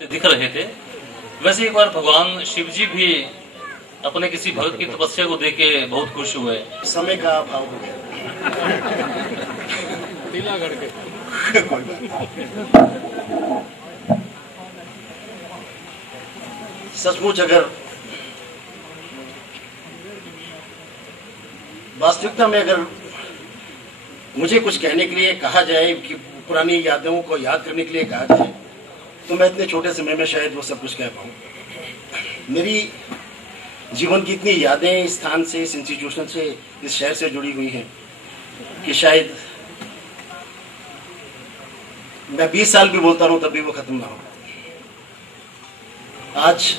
होते दिख रहे थे। वैसे एक बार भगवान शिव जी भी अपने किसी भक्त की तपस्या को देख के बहुत खुश हुए। समय का अभाव हो गया। सचमुच अगर वास्तविकता में अगर मुझे कुछ कहने के लिए कहा जाए कि पुरानी यादों को याद करने के लिए कहा जाए तो मैं इतने छोटे समय में शायद वो सब कुछ कह पाऊँ। मेरी जीवन की इतनी यादें इस स्थान से, इस इंस्टीट्यूशन से, इस शहर से जुड़ी हुई हैं कि शायद मैं 20 साल भी बोलता रहूं तब भी वो खत्म ना हो। आज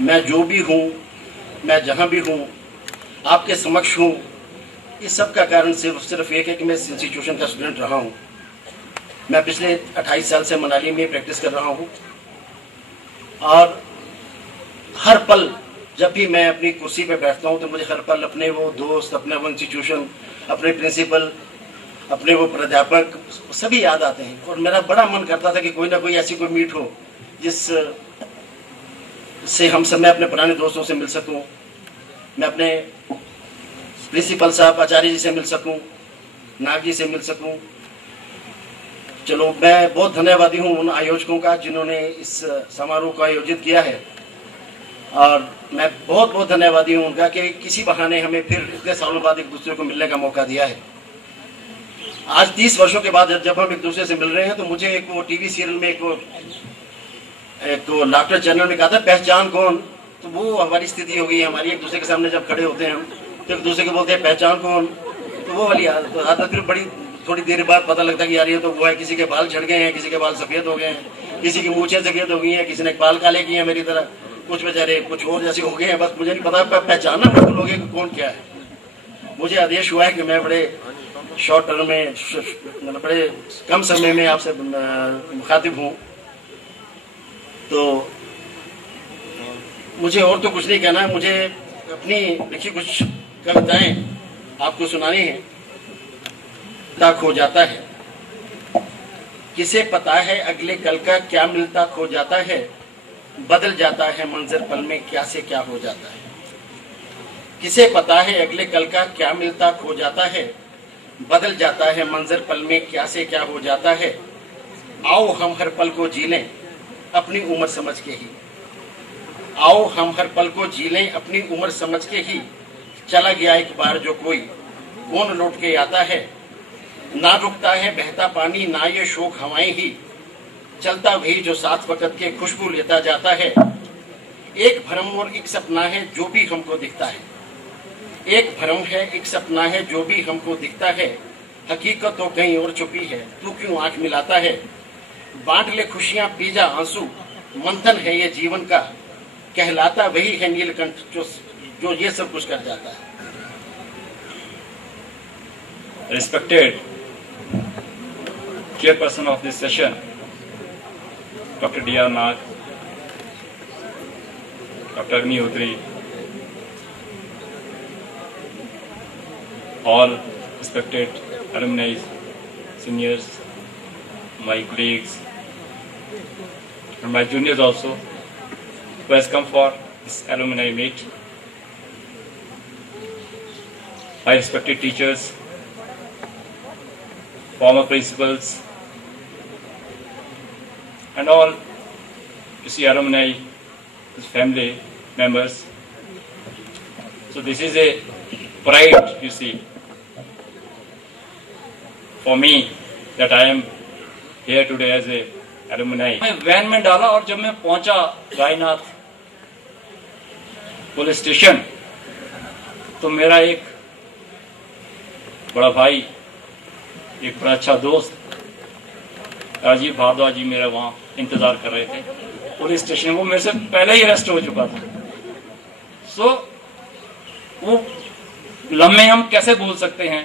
मैं जो भी हूं, मैं जहां भी हूं, आपके समक्ष हूं, इस सब का कारण सिर्फ एक है कि मैं इस इंस्टीट्यूशन का स्टूडेंट रहा हूं। मैं पिछले 28 साल से मनाली में प्रैक्टिस कर रहा हूं और हर पल जब भी मैं अपनी कुर्सी पे बैठता हूं तो मुझे हर पल अपने वो दोस्त, अपने वो इंस्टीट्यूशन, अपने प्रिंसिपल, अपने वो प्राध्यापक सभी याद आते हैं। और मेरा बड़ा मन करता था कि कोई ना कोई ऐसी कोई मीट हो जिस से हम सब, मैं अपने पुराने दोस्तों से मिल सकूं, मैं अपने प्रिंसिपल साहब आचार्य जी से मिल सकूं, नाग जी से मिल सकूं। चलो, मैं बहुत धन्यवादी हूं उन आयोजकों का जिन्होंने इस समारोह को आयोजित किया है और मैं बहुत बहुत धन्यवादी हूं उनका कि किसी बहाने हमें फिर इतने सालों बाद एक दूसरे को मिलने का मौका दिया है। आज 30 वर्षों के बाद जब हम एक दूसरे से मिल रहे हैं तो मुझे एक वो टीवी सीरियल में एक लाफ्टर चैनल में कहा था पहचान कौन, तो वो हमारी स्थिति हो गई है। हमारी एक दूसरे के सामने जब खड़े होते हैं हम तो एक दूसरे को बोलते हैं पहचान कौन, तो वो वाली आदत फिर बड़ी थोड़ी देर बाद पता लगता है कि यार ये तो वो है, किसी के बाल झड़ गए हैं, किसी के बाल सफेद हो गए हैं, किसी की मूछें सफेद हो गई हैं, किसी ने बाल काले किए हैं मेरी तरह, कुछ बेचारे कुछ और जैसे हो गए हैं। बस मुझे नहीं पता पहचानना मुश्किल हो गया कि कौन क्या है। मुझे आदेश हुआ है कि मैं बड़े शॉर्ट टर्म में, मतलब बड़े कम समय में आपसे मुखातिब हूँ, तो मुझे और तो कुछ नहीं कहना है। मुझे अपनी लिखी कुछ कविताएं आपको सुनानी है। मिलता खो जाता है, किसे पता है अगले कल का क्या मिलता खो जाता है, बदल जाता है मंजर पल में क्या से क्या हो जाता है। किसे पता है अगले कल का क्या मिलता खो जाता है, बदल जाता है मंजर पल में क्या से क्या हो जाता है। आओ हम हर पल को जी लें अपनी उम्र समझ के ही, आओ हम हर पल को जी लें अपनी उम्र समझ के ही। चला गया एक बार जो कोई कौन लौट के आता है, ना रुकता है बहता पानी ना ये शोक हवाएं ही। चलता वही जो साथ वक्त के खुशबू लेता जाता है। एक भ्रम और एक सपना है जो भी हमको दिखता है, एक भ्रम है एक सपना है जो भी हमको दिखता है। हकीकत तो कहीं और छुपी है तू क्यों आंख मिलाता है। बांट ले खुशियां पी जा आंसू मंथन है ये जीवन का, कहलाता वही है नीलकंठ जो ये सब कुछ कर जाता है। Respected chairperson of this session, Dr. D.R. Nag, Dr. Agnihotri, all respected alumni, seniors, my colleagues, and my juniors also, who has come for this alumni meet. My respected teachers, former principals, and all you see alumni, his family members. So this is a pride, you see, for me that I am here today as a alumni. मैं van में डाला और जब मैं पहुंचा गायनाथ police station तो मेरा एक बड़ा भाई, एक बड़ा अच्छा दोस्त राजीव भारद्वाज जी मेरा वहाँ इंतजार कर रहे थे पुलिस स्टेशन। वो मेरे से पहले ही अरेस्ट हो चुका था। सो वो लम्हे हम कैसे भूल सकते हैं।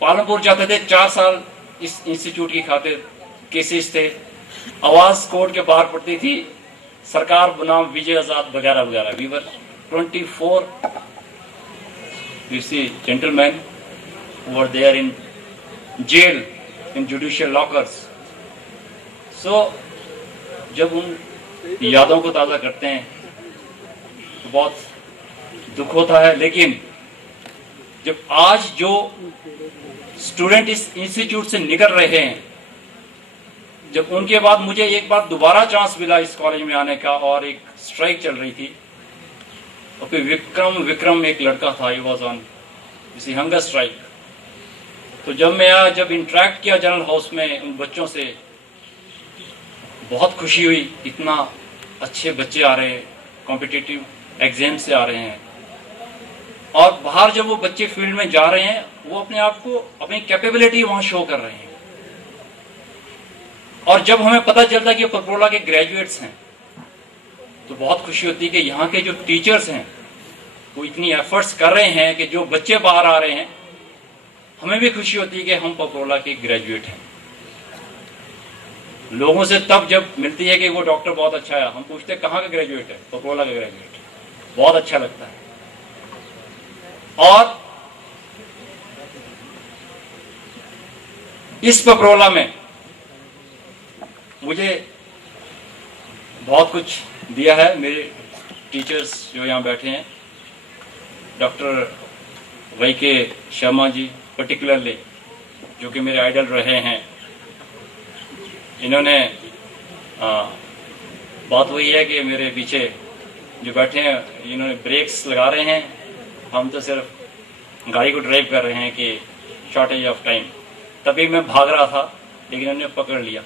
पालनपुर जाते थे, 4 साल इस इंस्टीट्यूट की खातिर केसेस थे, आवाज कोर्ट के बाहर पड़ती थी, सरकार बनाम विजय आजाद वगैरह वगैरह। We were 24 you see gentlemen who were there in jail in judicial lockers. जब उन यादों को ताज़ा करते हैं तो बहुत दुख होता है, लेकिन जब आज जो स्टूडेंट इस इंस्टीट्यूट से निकल रहे हैं, जब उनके बाद मुझे एक बार दोबारा चांस मिला इस कॉलेज में आने का, और एक स्ट्राइक चल रही थी, और फिर विक्रम एक लड़का था, he was on hunger strike. तो जब इंटरेक्ट किया जनरल हाउस में उन बच्चों से, बहुत खुशी हुई। इतना अच्छे बच्चे आ रहे हैं, कॉम्पिटिटिव एग्जाम से आ रहे हैं, और बाहर जब वो बच्चे फील्ड में जा रहे हैं, वो अपने आप को, अपनी कैपेबिलिटी वहां शो कर रहे हैं। और जब हमें पता चलता है कि पपरोला के ग्रेजुएट्स हैं, तो बहुत खुशी होती है कि यहाँ के जो टीचर्स हैं वो इतनी एफर्ट्स कर रहे हैं कि जो बच्चे बाहर आ रहे हैं, हमें भी खुशी होती है कि हम पपरोला के ग्रेजुएट हैं। लोगों से तब जब मिलती है कि वो डॉक्टर बहुत अच्छा है, हम पूछते हैं कहाँ का ग्रेजुएट है, पपरोला का ग्रेजुएट, बहुत अच्छा लगता है। और इस पपरोला में मुझे बहुत कुछ दिया है मेरे टीचर्स जो यहाँ बैठे हैं, डॉक्टर वाईके शर्मा जी पर्टिकुलरली, जो कि मेरे आइडल रहे हैं। इन्होंने बात वही है कि मेरे पीछे जो बैठे हैं, इन्होंने ब्रेक्स लगा रहे हैं, हम तो सिर्फ गाड़ी को ड्राइव कर रहे हैं कि शॉर्टेज ऑफ टाइम। तभी मैं भाग रहा था, लेकिन उन्होंने पकड़ लिया।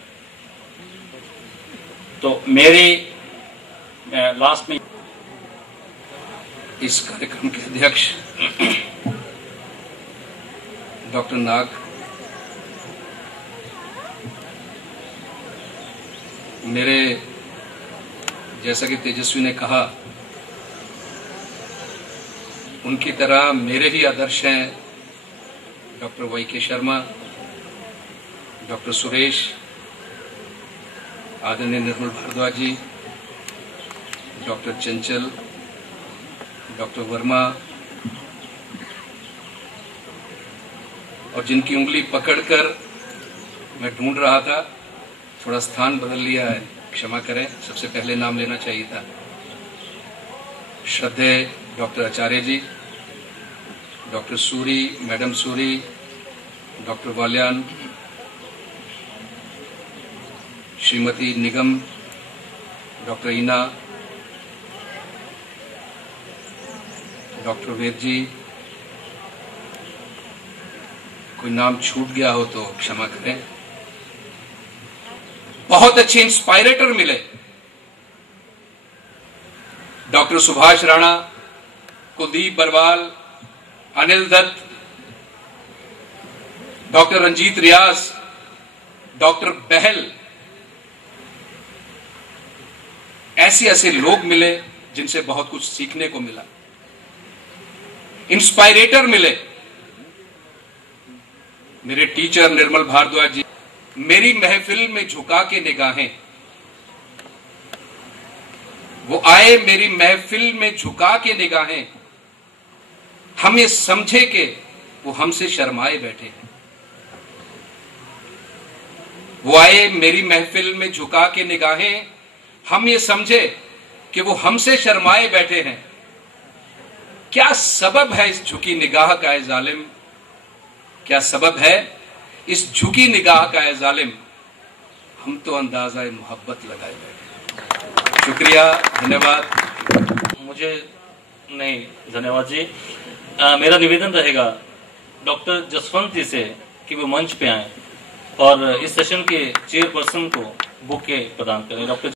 तो मेरी लास्ट में इस कार्यक्रम के अध्यक्ष डॉक्टर नाग, मेरे जैसा कि तेजस्वी ने कहा, उनकी तरह मेरे भी आदर्श हैं डॉक्टर वाईके शर्मा, डॉक्टर सुरेश, आदरणीय निर्मल भारद्वाज जी, डॉक्टर चंचल, डॉक्टर वर्मा, और जिनकी उंगली पकड़कर मैं ढूंढ रहा था, थोड़ा स्थान बदल लिया है, क्षमा करें, सबसे पहले नाम लेना चाहिए था। श्रद्धेय doctor Acharya ji, doctor Suri, madam Suri, doctor Walyan, Shrimati Nigam, doctor Eena, doctor Ved ji, कोई नाम छूट गया हो तो क्षमा करें। बहुत अच्छे इंस्पायरेटर मिले, डॉक्टर सुभाष राणा, कुलदीप बरवाल, अनिल दत्त, डॉक्टर रंजीत रियाज, डॉक्टर बहल, ऐसे ऐसे लोग मिले जिनसे बहुत कुछ सीखने को मिला। इंस्पायरेटर मिले, मेरे टीचर निर्मल भारद्वाज जी, मेरी महफिल में झुका के निगाहें, वो आए मेरी महफिल में झुका के निगाहें, हम ये समझे कि वो हमसे शर्माए बैठे हैं। वो आए मेरी महफिल में झुका के निगाहें, हम ये समझे कि वो हमसे शर्माए बैठे हैं। क्या सबब है इस झुकी निगाह का, ए जालिम? क्या सबब है इस झुकी निगाह का, ए जालिम? हम तो अंदाजा मोहब्बत लगाए बैठे। शुक्रिया, धन्यवाद। मुझे नहीं, धन्यवाद जी। मेरा निवेदन रहेगा डॉक्टर जसवंत जी से कि वो मंच पे आए और इस सेशन के चेयरपर्सन को बुके प्रदान करें। डॉक्टर